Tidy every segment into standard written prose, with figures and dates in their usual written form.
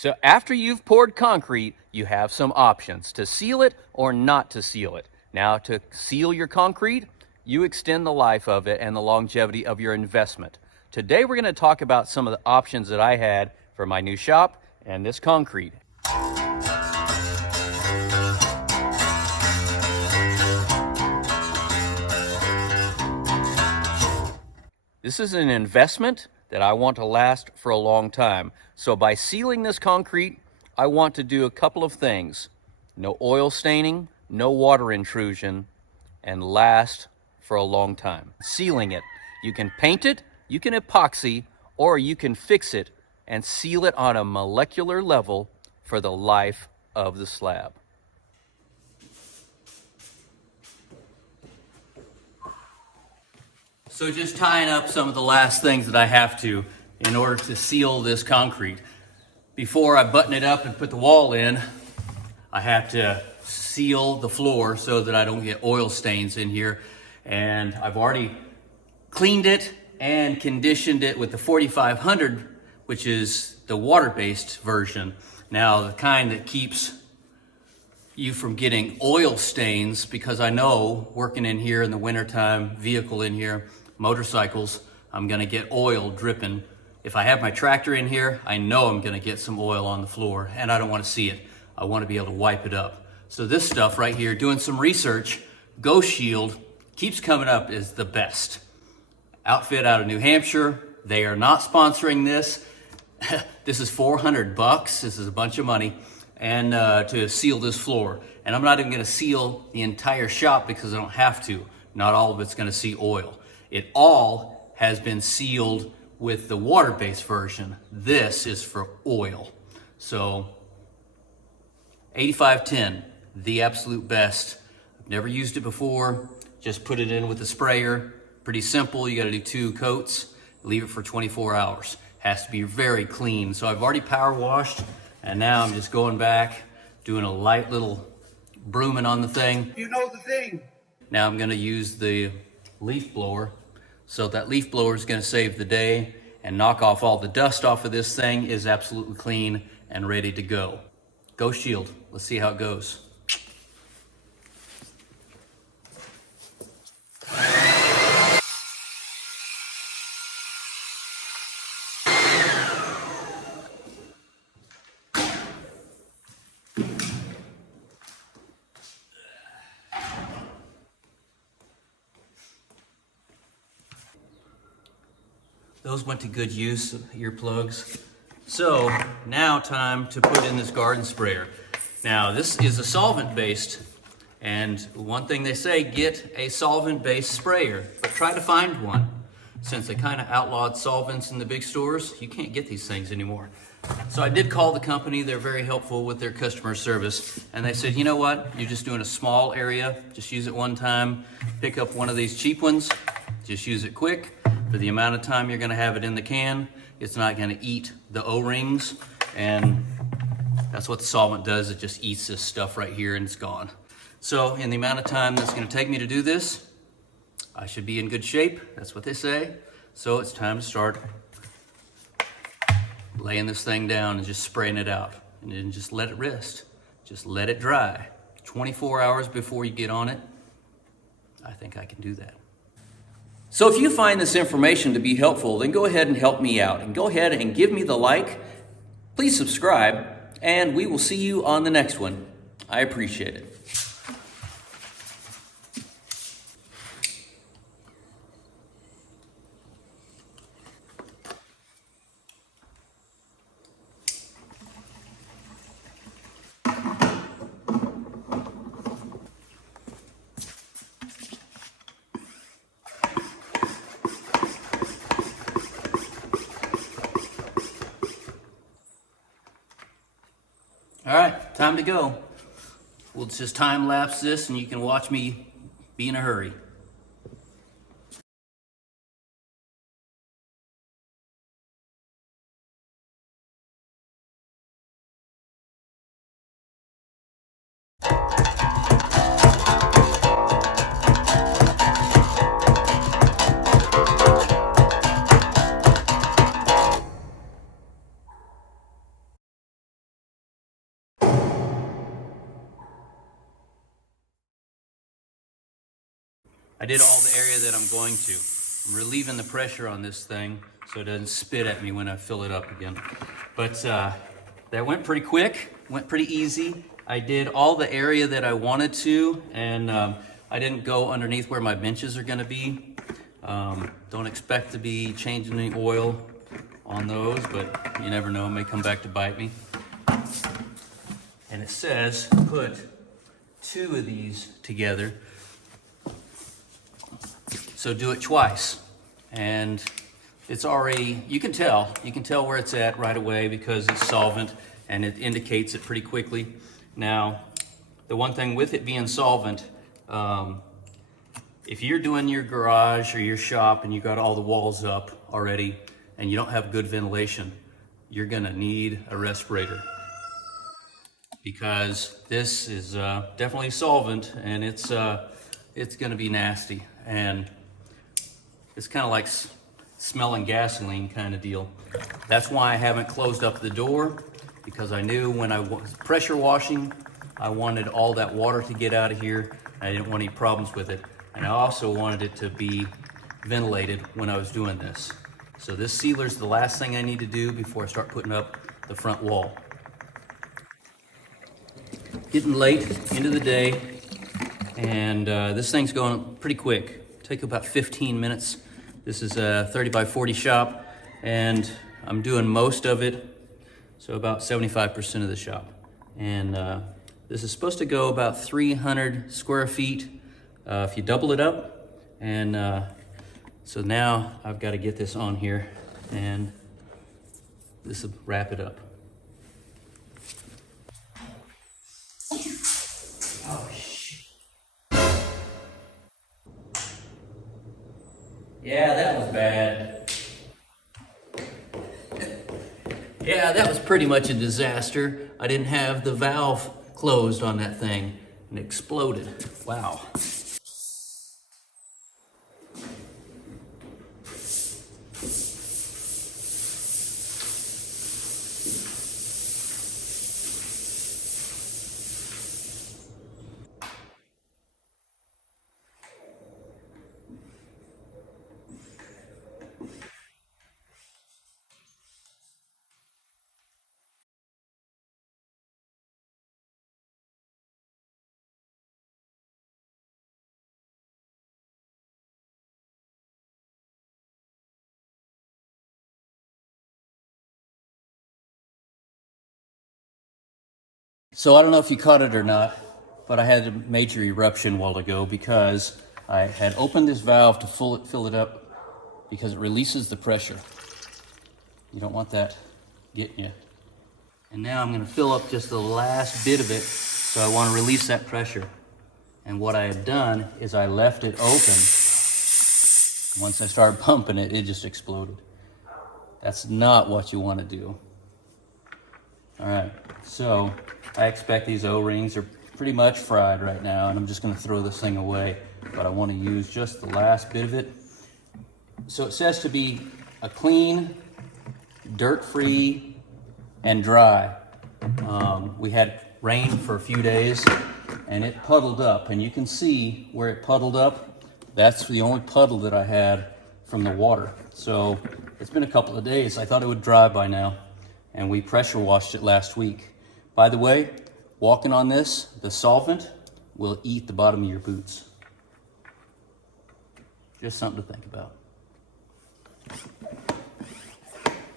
So after you've poured concrete, you have some options to seal it or not to seal it. Now, to seal your concrete, you extend the life of it and the longevity of your investment. Today, we're going to talk about some of the options that I had for my new shop and this concrete. This is an investment that I want to last for a long time. So by sealing this concrete, I want to do a couple of things. No oil staining, no water intrusion, and last for a long time. Sealing it, you can paint it, you can epoxy, or you can fix it and seal it on a molecular level for the life of the slab. So just tying up some of the last things that I have to in order to seal this concrete. Before I button it up and put the wall in, I have to seal the floor so that I don't get oil stains in here. And I've already cleaned it and conditioned it with the 4500, which is the water-based version. Now, the kind that keeps you from getting oil stains, because I know working in here in the wintertime, vehicle in here, motorcycles, I'm gonna get oil dripping. If I have my tractor in here, I know I'm gonna get some oil on the floor and I don't wanna see it. I wanna be able to wipe it up. So this stuff right here, doing some research, Ghost Shield keeps coming up as the best. Outfit out of New Hampshire, they are not sponsoring this. This is $400, this is a bunch of money, and to seal this floor. And I'm not even gonna seal the entire shop because I don't have to. Not all of it's gonna see oil. It all has been sealed with the water-based version. This is for oil. So 8510, the absolute best. I've never used it before. Just put it in with a sprayer. Pretty simple. You gotta do 2 coats, leave it for 24 hours. Has to be very clean. So I've already power washed, and now I'm just going back, doing a light little brooming on the thing. You know the thing. Now I'm gonna use the leaf blower. So that leaf blower is gonna save the day and knock off all the dust off of this thing. Is absolutely clean and ready to go. Ghost Shield, let's see how it goes. Those went to good use, earplugs. So now time to put in this garden sprayer. Now this is a solvent-based, and one thing they say, get a solvent-based sprayer, but try to find one. Since they kind of outlawed solvents in the big stores, you can't get these things anymore. So I did call the company, they're very helpful with their customer service, and they said, you know what, you're just doing a small area, just use it one time, pick up one of these cheap ones, just use it quick. For the amount of time you're gonna have it in the can, it's not gonna eat the O-rings, and that's what the solvent does. It just eats this stuff right here and it's gone. So in the amount of time that's gonna take me to do this, I should be in good shape. That's what they say. So it's time to start laying this thing down and just spraying it out. And then just let it rest. Just let it dry. 24 hours before you get on it. I think I can do that. So if you find this information to be helpful, then go ahead and help me out. And go ahead and give me the like. Please subscribe, and we will see you on the next one. I appreciate it. All right, time to go. We'll just time lapse this and you can watch me be in a hurry. I did all the area that I'm going to. I'm relieving the pressure on this thing so it doesn't spit at me when I fill it up again. But that went pretty quick, went pretty easy. I did all the area that I wanted to, and I didn't go underneath where my benches are gonna be. Don't expect to be changing any oil on those, but you never know, it may come back to bite me. And it says put 2 of these together. So do it twice. And it's already, you can tell where it's at right away because it's solvent and it indicates it pretty quickly. Now, the one thing with it being solvent, if you're doing your garage or your shop and you got all the walls up already and you don't have good ventilation, you're gonna need a respirator because this is definitely solvent and it's gonna be nasty. And it's kind of like smelling gasoline kind of deal. That's why I haven't closed up the door, because I knew when I was pressure washing, I wanted all that water to get out of here. I didn't want any problems with it. And I also wanted it to be ventilated when I was doing this. So this sealer's the last thing I need to do before I start putting up the front wall. Getting late into the day, and this thing's going pretty quick. Take about 15 minutes. This is a 30 by 40 shop, and I'm doing most of it, so about 75% of the shop. And this is supposed to go about 300 square feet if you double it up. And so now I've got to get this on here, and this will wrap it up. Oh, shit. Yeah, that was bad. Yeah, that was pretty much a disaster. I didn't have the valve closed on that thing and it exploded. Wow. So I don't know if you caught it or not, but I had a major eruption a while ago because I had opened this valve to fill it up because it releases the pressure. You don't want that getting you. And now I'm going to fill up just the last bit of it, so I want to release that pressure. And what I had done is I left it open. Once I started pumping it, it just exploded. That's not what you want to do. All right, so I expect these O-rings are pretty much fried right now, and I'm just going to throw this thing away, but I want to use just the last bit of it. So it says to be a clean, dirt-free, and dry. We had rain for a few days, and it puddled up, and you can see where it puddled up. That's the only puddle that I had from the water. So it's been a couple of days. I thought it would dry by now, and we pressure washed it last week. By the way, walking on this, the solvent will eat the bottom of your boots. Just something to think about.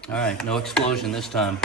All right, no explosion this time.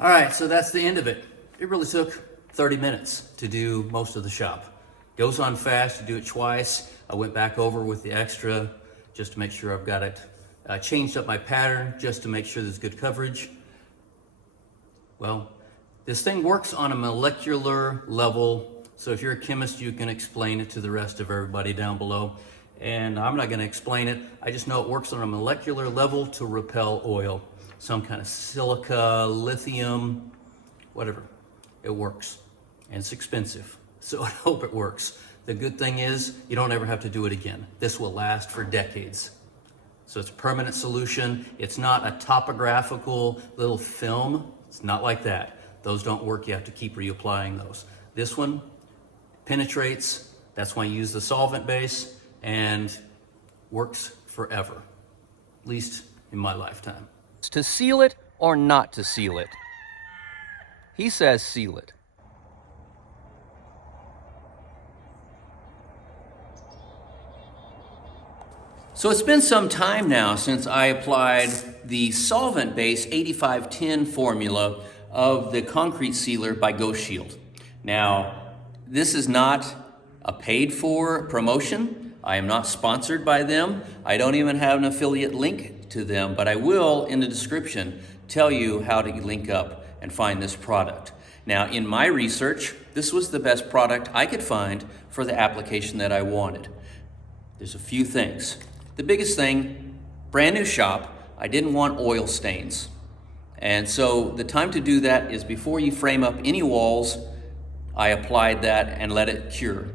All right, so that's the end of it. It really took 30 minutes to do most of the shop. Goes on fast, you do it twice. I went back over with the extra just to make sure I've got it. I changed up my pattern just to make sure there's good coverage. Well, this thing works on a molecular level, so if you're a chemist, you can explain it to the rest of everybody down below. And I'm not gonna explain it. I just know it works on a molecular level to repel oil. Some kind of silica, lithium, whatever. It works. And it's expensive, so I hope it works. The good thing is you don't ever have to do it again. This will last for decades. So it's a permanent solution. It's not a topographical little film. It's not like that. Those don't work. You have to keep reapplying those. This one penetrates. That's why I use the solvent base, and works forever, at least in my lifetime. To seal it or not to seal it? He says seal it. So it's been some time now since I applied the solvent-based 8510 formula of the concrete sealer by Ghost Shield. Now, this is not a paid-for promotion. I am not sponsored by them. I don't even have an affiliate link to them, but I will, in the description, tell you how to link up and find this product. Now, in my research, this was the best product I could find for the application that I wanted. There's a few things. The biggest thing, brand new shop, I didn't want oil stains. And so the time to do that is before you frame up any walls. I applied that and let it cure.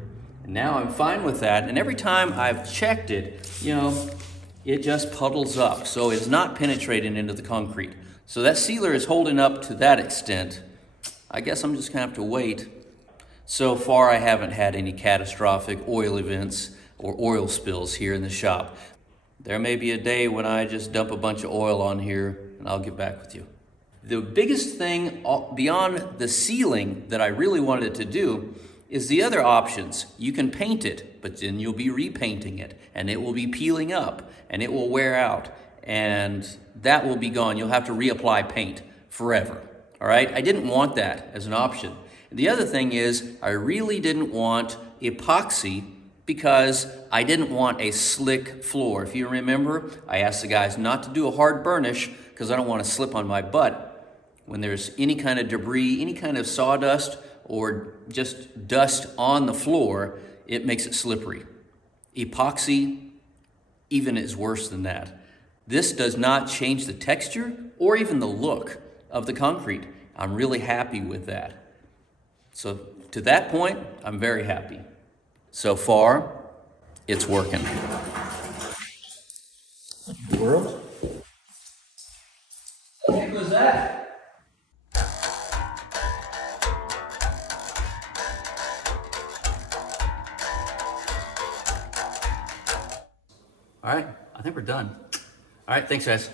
And now I'm fine with that. And every time I've checked it, it just puddles up. So it's not penetrating into the concrete. So that sealer is holding up to that extent. I guess I'm just gonna have to wait. So far, I haven't had any catastrophic oil events or oil spills here in the shop. There may be a day when I just dump a bunch of oil on here, and I'll get back with you. The biggest thing beyond the sealing that I really wanted to do is the other options. You can paint it, but then you'll be repainting it, and it will be peeling up, and it will wear out, and that will be gone. You'll have to reapply paint forever, all right? I didn't want that as an option. The other thing is I really didn't want epoxy because I didn't want a slick floor. If you remember, I asked the guys not to do a hard burnish because I don't want to slip on my butt. When there's any kind of debris, any kind of sawdust, or just dust on the floor, it makes it slippery. Epoxy even is worse than that. This does not change the texture or even the look of the concrete. I'm really happy with that. So to that point, I'm very happy. So far, it's working. World? What the heck was that? All right, I think we're done. All right, thanks guys.